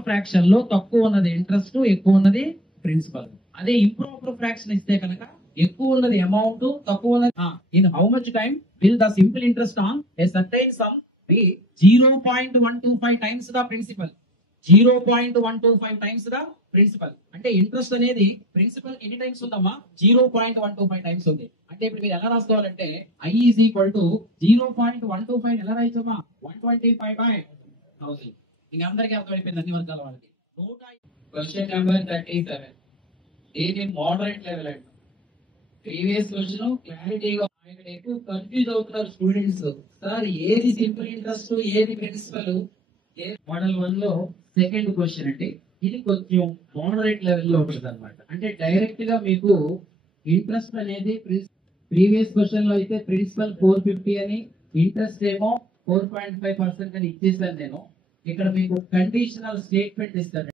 Fraction లో తక్కువ ఉన్నది ఇంట్రెస్ట్, ఎక్కువ ఉన్నది ప్రిన్సిపల్. అదే ఇంప్రాపర్ ఫ్రాక్షన్ ఇస్తే కనుక ఎక్కువ ఉన్నది అమౌంట్, తక్కువ ఉన్నది in how much time will the simple interest on a certain sum be 0.125 times the principal. 0.125 times the principal. అంటే ఇంట్రెస్ట్ అనేది ప్రిన్సిపల్ ఎన్ని టైమ్స్ ఉందమ్మా? 0.125 టైమ్స్ ఉంది. అంటే ఇప్పుడు మీరు ఎలా రాసుకోవాలంటే I is equal to 0.125 ఎలా రాయొచ్చమ్మా? 125/1000. ఇంక అందరికీ అర్థమైపోయింది అన్ని వర్గాల వాళ్ళకి. క్వశ్చన్ నెంబర్ 37 దీని మోడరేట్ లెవెల్ అంట. ప్రీవియస్ క్వశ్చన్ క్లారిటీగా ఇక్కడ ఎక్కువ కన్ఫ్యూజ్ అవుతున్నారు స్టూడెంట్స్. సార్ ఏది సింపుల్ ఇంట్రెస్ట్, ఏది ప్రిన్సిపల్? మోడల్ 1 లో సెకండ్ క్వశ్చన్ అండి. ఇది కొంచెం మోడరేట్ లెవెల్ లో ఉంటుంది అనమాట. అంటే డైరెక్ట్ గా మీకు ఇంట్రెస్ట్ అనేది ప్రీవియస్ క్వశ్చన్ లో అయితే ప్రిన్సిపల్ 450 అని, ఇంట్రెస్ట్ ఏమో 4.5% అని ఇచ్చేసాను నేను. ఇక్కడ మీకు కండిషనల్ స్టేట్మెంట్ ఇస్తాను.